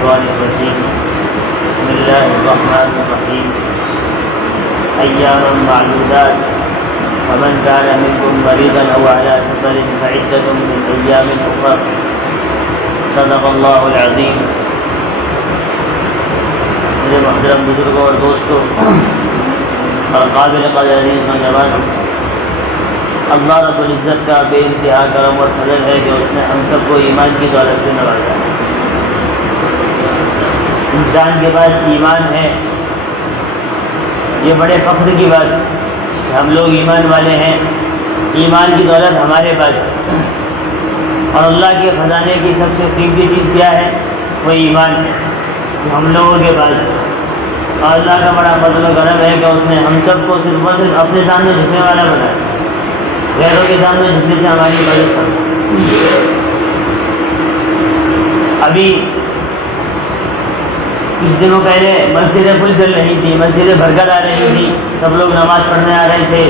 الشيطان الرجيم بسم الله الرحمن الرحيم أياما معدودات فمن كان منكم مريضا أو على سفر فعدة من أيام أخرى صدق الله العظيم. میرے محترم بزرگوں اور دوستوں اور قابل قدر نوجوان، اللہ رب العزت کا بے انتہا کرم اور فضل ہے کہ اس نے ہم سب کو ایمان کی دولت سے نوازا ہے. انسان کے پاس ایمان ہے، یہ بڑے فخر کی بات کہ ہم لوگ ایمان والے ہیں. ایمان کی دولت ہمارے پاس ہے اور اللہ کے خزانے کی سب سے قیمتی چیز کیا ہے؟ وہ ایمان ہے جو ہم لوگوں کے پاس ہے. اور اللہ کا بڑا فضل و کرم ہے کہ اس نے ہم سب کو صرف اور صرف اپنے سامنے جھکنے والا بنایا، غیروں کے سامنے جھکنے سے ہماری مدد کرتا. ابھی کچھ دنوں پہلے مسجدیں پھل چل رہی تھی، مسجدیں بھرکت آ رہی تھی، سب لوگ نماز پڑھنے آ رہے تھے،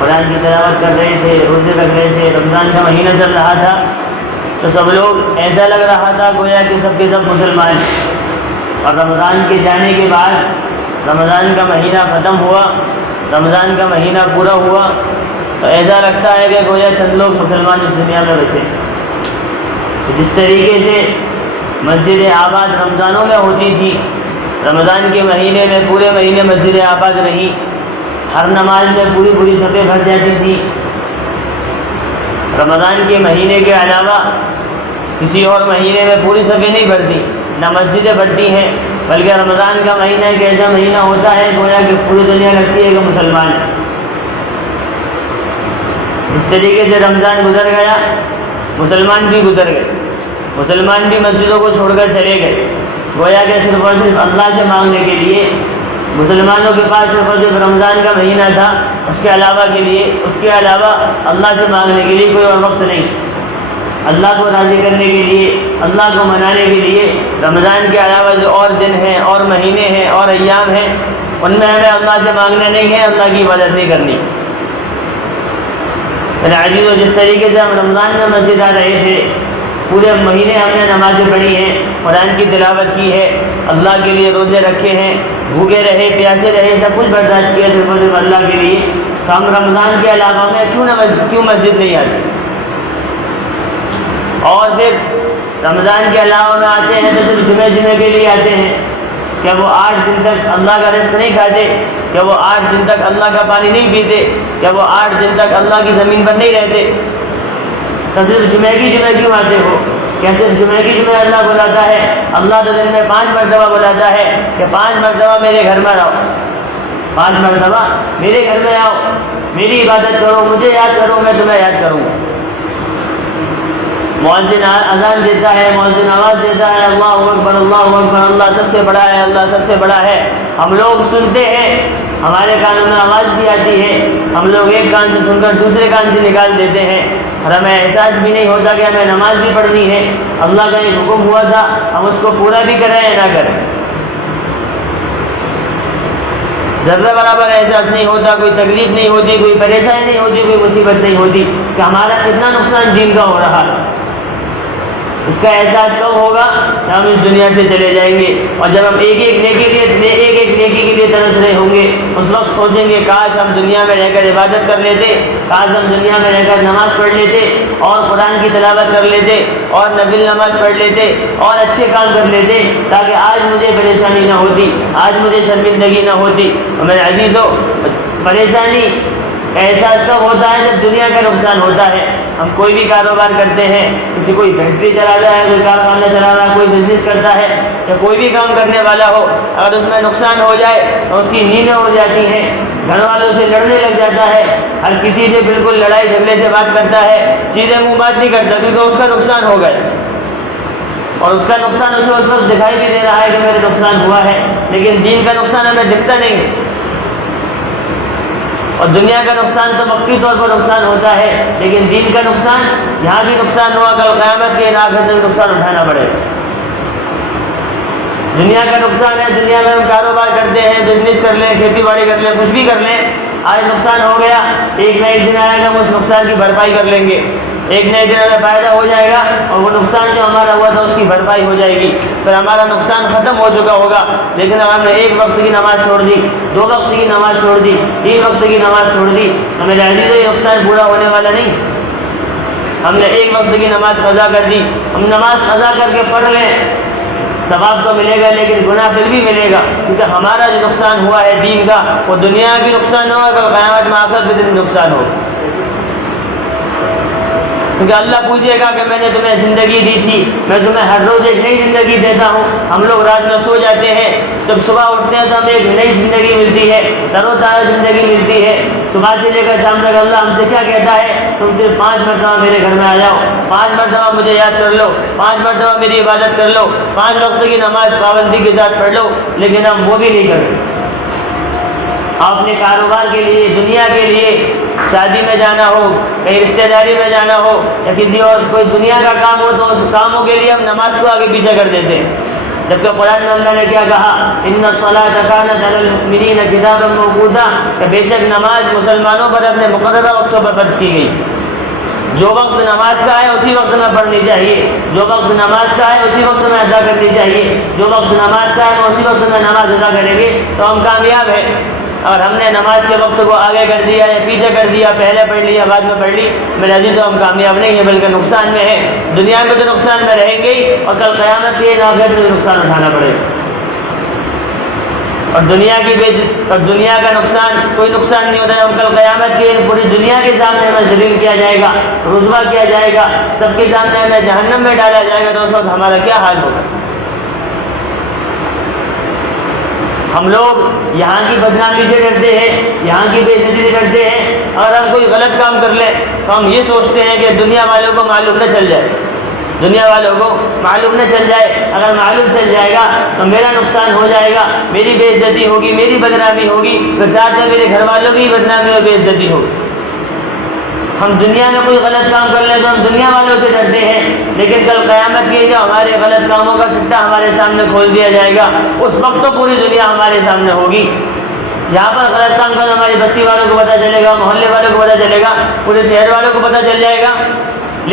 قرآن کی تلاوت کر رہے تھے، روزے رکھ رہے تھے. رمضان کا مہینہ چل رہا تھا تو سب لوگ ایسا لگ رہا تھا گویا کہ سب کے سب مسلمان ہیں. اور رمضان کے جانے کے بعد رمضان کا مہینہ ختم ہوا، رمضان کا مہینہ پورا ہوا تو ایسا لگتا ہے کہ گویا چند لوگ مسلمان اس دنیا میں بچے. جس طریقے سے مسجد آباد رمضانوں میں ہوتی تھی، رمضان کے مہینے میں پورے مہینے مسجد آباد رہی، ہر نماز میں پوری صفیں بھر جاتی تھی. رمضان کے مہینے کے علاوہ کسی اور مہینے میں پوری صفیں نہیں بھرتی، نہ مسجدیں بھرتی ہیں، بلکہ رمضان کا مہینہ ایک ایسا مہینہ ہوتا ہے گویا کہ پوری دنیا لگتی ہے کہ مسلمان ہے. اس طریقے سے رمضان گزر گیا، مسلمان بھی گزر گئے، مسلمان بھی مسجدوں کو چھوڑ کر چلے گئے. گویا کہ صرف اور صرف اللہ سے مانگنے کے لیے مسلمانوں کے پاس صرف اور صرف رمضان کا مہینہ تھا، اس کے علاوہ اللہ سے مانگنے کے لیے کوئی اور وقت نہیں. اللہ کو راضی کرنے کے لیے، اللہ کو منانے کے لیے رمضان کے علاوہ جو اور دن ہیں اور مہینے ہیں اور ایام ہیں ان میں ہمیں اللہ سے مانگنا نہیں ہے، اللہ کی عبادت نہیں کرنی. عزیزو، جس طریقے سے ہم رمضان میں مسجد آ رہے تھے، پورے مہینے ہم نے نمازیں پڑھی ہیں، قرآن کی تلاوت کی ہے، اللہ کے لیے روزے رکھے ہیں، بھوکے رہے پیاسے رہے، سب کچھ برداشت کیا صرف اور صرف اللہ کے لیے. تو ہم رمضان کے علاوہ میں کیوں مسجد نہیں آتے؟ اور پھر رمضان کے علاوہ میں آتے ہیں تو صرف جمعے کے لیے آتے ہیں. کیا وہ 8 دن تک اللہ کا رزق نہیں کھاتے؟ کیا وہ 8 دن تک اللہ کا پانی نہیں پیتے؟ کیا وہ 8 دن تک اللہ کی زمین پر نہیں رہتے؟ تو صرف جمعے کیوں آتے ہو؟ کیا صرف جمعے اللہ بلاتا ہے؟ اللہ تو دن میں 5 مرتبہ بلاتا ہے کہ 5 مرتبہ میرے گھر میں آؤ، 5 مرتبہ میرے گھر میں آؤ، میری عبادت کرو، مجھے یاد کرو، میں تمہیں یاد کروں گا. مؤذن اذان دیتا ہے، مؤذن آواز دیتا ہے، اللہ اکبر اللہ اکبر، اللہ سب سے بڑا ہے، اللہ سب سے بڑا ہے. ہم لوگ سنتے ہیں، ہمارے کانوں میں آواز بھی آتی ہے، ہم لوگ ایک کان سے سن کر دوسرے کان سے نکال دیتے ہیں، اور ہمیں احساس بھی نہیں ہوتا کہ ہمیں نماز بھی پڑھنی ہے. اللہ کا ایک حکم ہوا تھا، ہم اس کو پورا بھی کریں یا نہ کریں. ذرہ برابر احساس نہیں ہوتا، کوئی تکلیف نہیں ہوتی، کوئی پریشانی نہیں ہوتی، کوئی مصیبت نہیں ہوتی کہ ہمارا کتنا نقصان دین کا ہو رہا ہے. اس کا احساس کب ہوگا کہ ہم اس دنیا سے چلے جائیں گے، اور جب ہم ایک ایک نیکی کے لیے ترس رہے ہوں گے، اس وقت سوچیں گے کاش ہم دنیا میں رہ کر عبادت کر لیتے، کاش ہم دنیا میں رہ کر نماز پڑھ لیتے اور قرآن کی تلاوت کر لیتے اور نفل نماز پڑھ لیتے اور اچھے کام کر لیتے، تاکہ آج مجھے پریشانی نہ ہوتی، آج مجھے شرمندگی نہ ہوتی. اور میرے عزیزو، پریشانی احساس کب ہوتا ہے؟ جب دنیا کا نقصان ہوتا ہے. ہم کوئی بھی کاروبار کرتے ہیں، کسی کوئی فیکٹری چلا رہا ہے، کوئی کارخانہ چلا رہا ہے، کوئی بزنس کرتا ہے یا کوئی بھی کام کرنے والا ہو، اگر اس میں نقصان ہو جائے تو اس کی نیندیں اڑ جاتی ہیں، گھر والوں سے لڑنے لگ جاتا ہے، ہر کسی سے بالکل لڑائی جھگڑے سے بات کرتا ہے، سیدھے منہ بات نہیں کرتا کیونکہ اس کا نقصان ہو گیا. اور اس کا نقصان اسے اس وقت دکھائی بھی دے رہا ہے کہ میرے نقصان ہوا ہے، لیکن دین کا نقصان ہمیں دکھتا نہیں. اور دنیا کا نقصان تو وقتی طور پر نقصان ہوتا ہے، لیکن دین کا نقصان یہاں بھی نقصان ہوا، کل قیامت کے آخرت میں نقصان اٹھانا پڑے. دنیا کا نقصان ہے، دنیا میں ہم کاروبار کرتے ہیں، بزنس کر لیں، کھیتی باڑی کر لیں، کچھ بھی کر لیں، آج نقصان ہو گیا، ایک نہ ایک دن آئے گا ہم اس نقصان کی بھرپائی کر لیں گے. ایک نئے دن ہمیں فائدہ ہو جائے گا اور وہ نقصان جو ہمارا ہوا تھا اس کی بھرپائی ہو جائے گی، پھر ہمارا نقصان ختم ہو چکا ہوگا۔ لیکن اگر ہم نے ایک وقت کی نماز چھوڑ دی، 2 وقت کی نماز چھوڑ دی، 3 وقت کی نماز چھوڑ دی، ہمیں عزیزوں یہ نقصان پورا ہونے والا نہیں۔ ہم نے ایک وقت کی نماز قضا کر دی، ہم نماز قضا کر کے پڑھ لیں، ثواب تو ملے گا لیکن گناہ پھر بھی ملے گا، کیونکہ ہمارا جو نقصان ہوا ہے دین کا وہ دنیا بھی نقصان ہوا، کل قیامت میں آخرت کے دن نقصان ہو، کیونکہ اللہ پوچھے گا کہ میں نے تمہیں زندگی دی تھی، میں تمہیں ہر روز ایک نئی زندگی دیتا ہوں۔ ہم لوگ رات میں سو جاتے ہیں، جب صبح اٹھتے ہیں تو ہمیں ایک نئی زندگی ملتی ہے، تر و تازہ زندگی ملتی ہے۔ صبح سے لے کر شام تک اللہ ہم سے کیا کہتا ہے؟ تم صرف 5 مرتبہ میرے گھر میں آ جاؤ، 5 مرتبہ مجھے یاد کر لو، 5 مرتبہ میری عبادت کر لو، 5 وقت کی نماز پابندی کے ساتھ پڑھ لو، لیکن ہم وہ بھی نہیں کرتے۔ اپنے کاروبار کے لیے، دنیا کے لیے، شادی میں جانا ہو، کہیں رشتہ داری میں جانا ہو یا کسی اور کوئی دنیا کا کام ہو تو اس کاموں کے لیے ہم نماز کو آگے پیچھے کر دیتے ہیں، جبکہ قرآن میں اللہ نے کیا کہا؟ ان الصلاۃ کانت علی المؤمنین کتابا موقوتا، کہ بے شک نماز مسلمانوں پر اپنے مقررہ وقتوں پر فرض کی گئی۔ جو وقت نماز کا ہے اسی وقت میں پڑھنی چاہیے، جو وقت نماز کا ہے اسی وقت میں ادا کرنی چاہیے، جو وقت نماز کا ہے اسی وقت میں نماز ادا کریں گے تو ہم کامیاب ہیں۔ اور ہم نے نماز کے وقت کو آگے کر دیا یا پیچھے کر دیا، پہلے پڑھ لیا بعد میں پڑھ لی، میرے عزیز تو ہم کامیاب نہیں ہیں بلکہ نقصان میں ہے۔ دنیا میں تو نقصان میں رہیں گے اور کل قیامت کے آخرت میں نقصان اٹھانا پڑے گا۔ اور دنیا کا نقصان کوئی نقصان نہیں ہوتا ہے، ہم کل قیامت کی پوری دنیا کے سامنے ہمیں ذلیل کیا جائے گا، رسوا کیا جائے گا، سب کے سامنے ہمیں جہنم میں ڈالا جائے گا، تو اس وقت ہمارا کیا حال ہوگا؟ ہم لوگ یہاں کی بدنامی سے ڈرتے ہیں، یہاں کی بے عزتی سے ڈرتے ہیں، اگر ہم کوئی غلط کام کر لیں تو ہم یہ سوچتے ہیں کہ دنیا والوں کو معلوم نہ چل جائے، دنیا والوں کو معلوم نہ چل جائے، اگر معلوم چل جائے گا تو میرا نقصان ہو جائے گا، میری بے عزتی ہوگی، میری بدنامی ہوگی، پھر ساتھ میں میرے گھر والوں کی بدنامی اور بے عزتی ہوگی۔ ہم دنیا میں کوئی غلط کام کر لیں تو ہم دنیا والوں سے ڈرتے ہیں، لیکن کل قیامت کے جو ہمارے غلط کاموں کا سٹا ہمارے سامنے کھول دیا جائے گا، اس وقت تو پوری دنیا ہمارے سامنے ہوگی۔ یہاں پر غلط کام کرنا ہماری بستی والوں کو پتہ چلے گا، محلے والوں کو پتہ چلے گا، پورے شہر والوں کو پتہ چل جائے گا،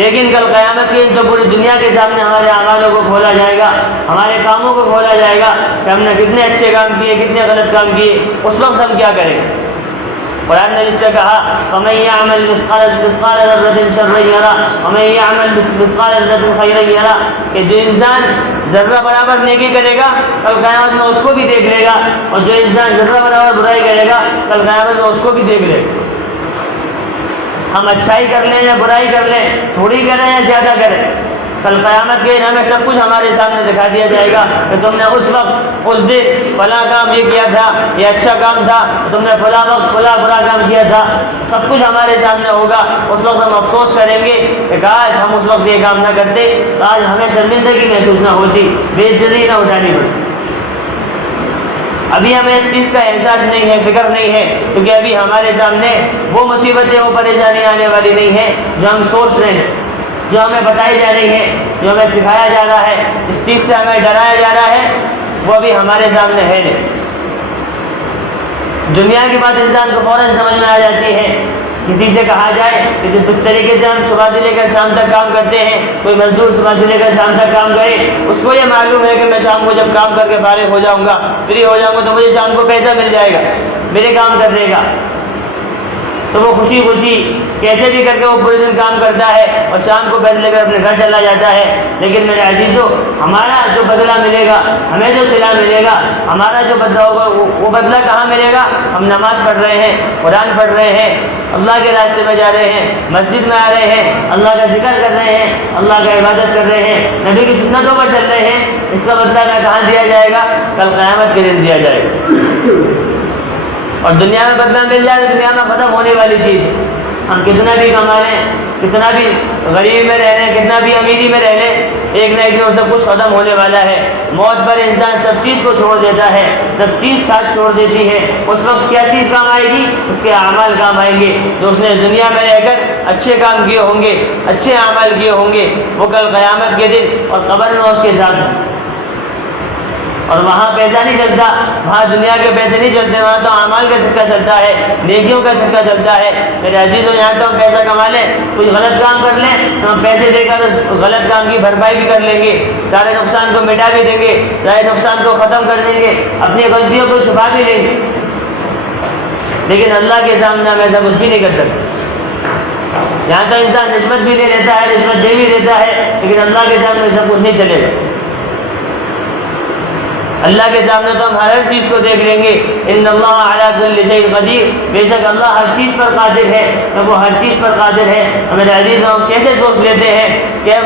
لیکن کل قیامت کے تو پوری دنیا کے سامنے ہمارے اعمالوں کو کھولا جائے گا، ہمارے کاموں کو کھولا جائے گا کہ ہم نے کتنے اچھے کام کیے، کتنے غلط کام کیے، اس وقت ہم کیا کریں گے؟ قرآن نے اس سے کہا فَمَن يَعْمَلْ مِثْقَالَ ذَرَّةٍ شَرًّا يَرَهُ وَمَن يَعْمَلْ مِثْقَالَ ذَرَّةٍ خَيْرًا يَرَهُ، کہ جو انسان ذرہ برابر نیکی کرے گا کل قیامت میں اس کو بھی دیکھ لے گا، اور جو انسان ذرہ برابر برائی کرے گا کل قیامت میں اس کو بھی دیکھ لے گا۔ ہم اچھائی کر لیں یا برائی کر لیں، تھوڑی کریں یا زیادہ کریں، کل قیامت کے ہمیں سب کچھ ہمارے سامنے دکھا دیا جائے گا کہ تم نے اس وقت اس دن فلاں کام یہ کیا تھا، یہ اچھا کام تھا، تم نے فلاں وقت فلاں برا کام کیا تھا، سب کچھ ہمارے سامنے ہوگا۔ اس وقت ہم افسوس کریں گے کہ کاش ہم اس وقت یہ کام نہ کرتے، آج ہمیں شرمندگی محسوس نہ ہوتی، بے عزتی نہ اٹھانی پڑتی۔ ابھی ہمیں اس چیز کا احساس نہیں ہے، فکر نہیں ہے، کیونکہ ابھی ہمارے سامنے وہ مصیبتیں وہ پریشانی آنے والی نہیں ہے جو ہم سوچ رہے ہیں، جو ہمیں بتائی جا رہی ہے، جو ہمیں سکھایا جا رہا ہے، اس چیز سے ہمیں ڈرایا جا رہا ہے، وہ ابھی ہمارے سامنے ہے نہیں۔ دنیا کی بات انسان کو فوراً سمجھ میں آ جاتی ہے، کسی سے کہا جائے کہ جس طریقے سے ہم صبح سے لے کر شام تک کام کرتے ہیں، کوئی مزدور صبح سے لے کر شام تک کام کرے، اس کو یہ معلوم ہے کہ میں شام کو جب کام کر کے فارغ ہو جاؤں گا، فری ہو جاؤں گا تو مجھے شام کو پیسہ مل جائے گا میرے کام کرنے کا، تو وہ خوشی خوشی کیسے بھی کر کے وہ پورے دن کام کرتا ہے اور شام کو پیسے لے کر اپنے گھر چلا جاتا ہے۔ لیکن میرے عزیزو، ہمارا جو بدلہ ملے گا، ہمیں جو صلہ ملے گا، ہمارا جو بدلہ ہوگا وہ بدلہ کہاں ملے گا؟ ہم نماز پڑھ رہے ہیں، قرآن پڑھ رہے ہیں، اللہ کے راستے میں جا رہے ہیں، مسجد میں آ رہے ہیں، اللہ کا ذکر کر رہے ہیں، اللہ کا عبادت کر رہے ہیں، نبی کی سنتوں پر چل رہے ہیں، اس کا بدلہ کہاں دیا جائے گا؟ کل قیامت کے دن دیا جائے گا۔ اور دنیا میں بدلہ مل جائے تو دنیا میں ختم ہونے والی چیز، ہم کتنا بھی کما لیں، کتنا بھی غریبی میں رہ لیں، کتنا بھی امیری میں رہ لیں، ایک نہ ایک دن سب کچھ ختم ہونے والا ہے۔ موت پر انسان سب چیز کو چھوڑ دیتا ہے، سب چیز ساتھ چھوڑ دیتی ہے، اس وقت کیا چیز کام آئے گی؟ اس کے اعمال کام آئیں گے، جو اس نے دنیا میں رہ کر اچھے کام کیے ہوں گے، اچھے اعمال کیے ہوں گے، وہ کل قیامت کے دن اور قبر میں اس کے ساتھ۔ اور وہاں پیسہ نہیں چلتا، وہاں دنیا کے پیسے نہیں چلتے، وہاں تو اعمال کا صدقہ چلتا ہے، نیکیوں کا صدقہ چلتا ہے۔ میرے عزیزوں، یہاں تو ہم پیسہ کما لیں، کچھ غلط کام کر لیں تو ہم پیسے دے کر غلط کام کی بھرپائی بھی کر لیں گے، سارے نقصان کو مٹا بھی دیں گے، سارے نقصان کو ختم کر دیں گے، اپنی غلطیوں کو چھپا بھی لیں گے، لیکن اللہ کے سامنے ہم ایسا کچھ بھی نہیں کر سکتے۔ یہاں تو انسان رشوت بھی دے دیتا ہے، رشوت دے بھی دیتا ہے، لیکن اللہ کے سامنے ایسا کچھ نہیں چلے گا۔ اللہ کے سامنے تو ہم ہر چیز کو دیکھ لیں گے۔ ان اللہ علی کل شیء قدیر، بے شک اللہ ہر چیز پر قادر ہے، تو وہ ہر چیز پر قادر ہے۔ ہمارے عزیز ہم کیسے سوچ لیتے ہیں کہ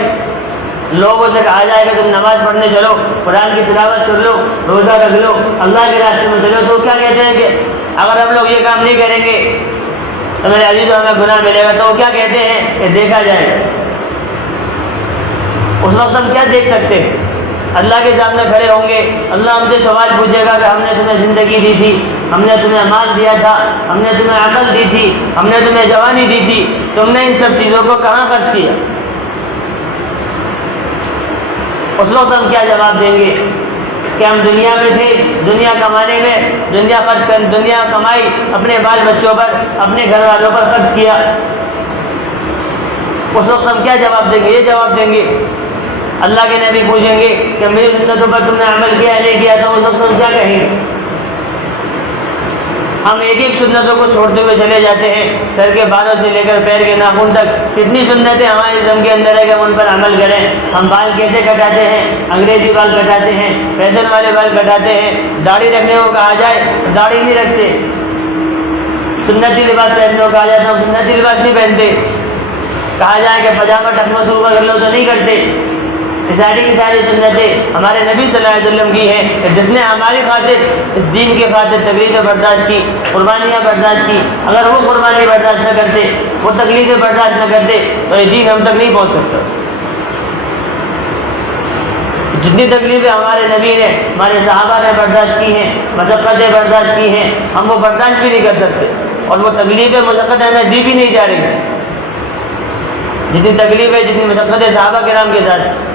لوگوں سے کہا جائے کہ تم نماز پڑھنے چلو، قرآن کی تلاوت کر لو، روزہ رکھ لو، اللہ کے راستے میں چلو، تو کیا کہتے ہیں کہ اگر ہم لوگ یہ کام نہیں کریں گے تو میرے عزیزوں ہمیں گناہ ملے گا، تو وہ کیا کہتے ہیں کہ دیکھا جائے گا۔ اس وقت ہم کیا دیکھ سکتے ہیں؟ اللہ کے سامنے کھڑے ہوں گے، اللہ ہم سے سوال پوچھے گا کہ ہم نے تمہیں زندگی دی تھی، ہم نے تمہیں مال دیا تھا، ہم نے تمہیں عقل دی تھی، ہم نے تمہیں جوانی دی تھی، تم نے ان سب چیزوں کو کہاں خرچ کیا؟ اس وقت ہم کیا جواب دیں گے کہ ہم دنیا میں تھے، دنیا کمانے میں، دنیا خرچ کر، دنیا کمائی اپنے بال بچوں پر، اپنے گھر والوں پر خرچ کیا۔ اس وقت ہم کیا جواب دیں گے؟ یہ جواب دیں گے۔ اللہ کے نبی پوچھیں گے کہ میری سنتوں پر تم نے عمل کیا نہیں کیا، تو اس وقت ہم کیا کہیں گے؟ ہم ایک ایک سنتوں کو چھوڑتے ہوئے چلے جاتے ہیں، سر کے بالوں سے لے کر پیر کے ناخن تک کتنی سنتیں ہمارے جسم کے اندر ہے کہ ہم ان پر عمل کریں۔ ہم بال کیسے کٹاتے ہیں؟ انگریزی بال کٹاتے ہیں، فیشن والے بال کٹاتے ہیں، داڑھی رکھنے کو کہا جائے تو داڑھی نہیں رکھتے، سنتی لباس پہننے کو کہا جائے تو ہم سنتی لباس نہیں پہنتے، کہا جائے کہ پاجامہ ٹخنا شروع کر لو تو نہیں کرتے۔ ساری کی ساری سنتیں ہمارے نبی صلی اللہ علیہ وسلم کی ہیں کہ جس نے ہماری خاطر، اس دین کے خاطر تکلیفیں برداشت کی، قربانیاں برداشت کی، اگر وہ قربانی برداشت نہ کرتے، وہ تکلیفیں برداشت نہ کرتے تو یہ دین ہم تک نہیں پہنچ سکتا۔ جتنی تکلیفیں ہمارے نبی نے، ہمارے صحابہ نے برداشت کی ہیں، مشقتیں برداشت کی ہیں، ہم وہ برداشت بھی نہیں کر سکتے، اور وہ تکلیفیں مشقتیں ہمیں دی بھی نہیں جا رہی۔ جتنی تکلیفیں، جتنی مشقتیں صحابہ کرام کے ساتھ۔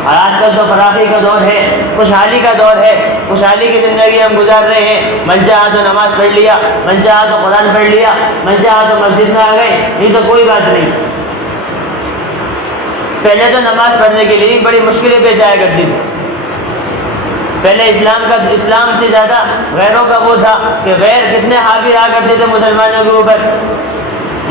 اور آج کل تو فراخی کا دور ہے، خوشحالی کا دور ہے، خوشحالی کی زندگی ہم گزار رہے ہیں۔ من چاہا تو نماز پڑھ لیا، من چاہا تو قرآن پڑھ لیا، من چاہا تو مسجد میں آ گئے، یہ تو کوئی بات نہیں۔ پہلے تو نماز پڑھنے کے لیے بڑی مشکلیں پیش آیا کرتی تھی۔ پہلے اسلام سے زیادہ غیروں کا وہ تھا کہ غیر کتنے حاوی رہا کرتے تھے مسلمانوں کے اوپر،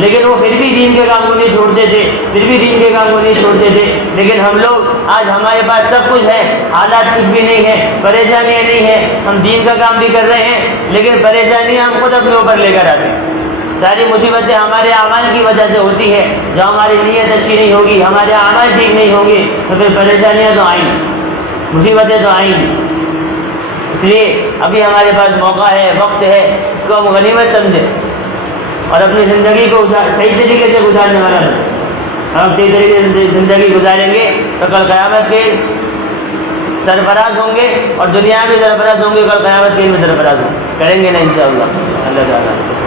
لیکن وہ پھر بھی دین کے کام کو نہیں چھوڑتے تھے، پھر بھی دین کے کام کو نہیں چھوڑتے تھے۔ لیکن ہم لوگ آج ہمارے پاس سب کچھ ہے، حالات کچھ بھی نہیں ہے، پریشانیاں نہیں ہیں، ہم دین کا کام بھی کر رہے ہیں، لیکن پریشانیاں ہم خود اپنے اوپر لے کر آتے ہیں۔ ساری مصیبتیں ہمارے اعمال کی وجہ سے ہوتی ہے۔ جو ہماری نیت اچھی نہیں ہوگی، ہمارے اعمال ٹھیک نہیں ہوں گے تو پھر پریشانیاں تو آئیں، مصیبتیں تو آئیں۔ اس لیے ابھی ہمارے پاس موقع ہے، وقت ہے، اس کو ہم غنیمت سمجھیں اور اپنی زندگی کو صحیح طریقے سے گزارنے والا بنے۔ ہم صحیح طریقے سے زندگی گزاریں گے تو کل قیامت کے سرفراز ہوں گے، اور دنیا میں سرفراز ہوں گے، کل قیامت کے میں سرفراز ہوں گے، کریں گے نا انشاءاللہ اللہ تعالیٰ۔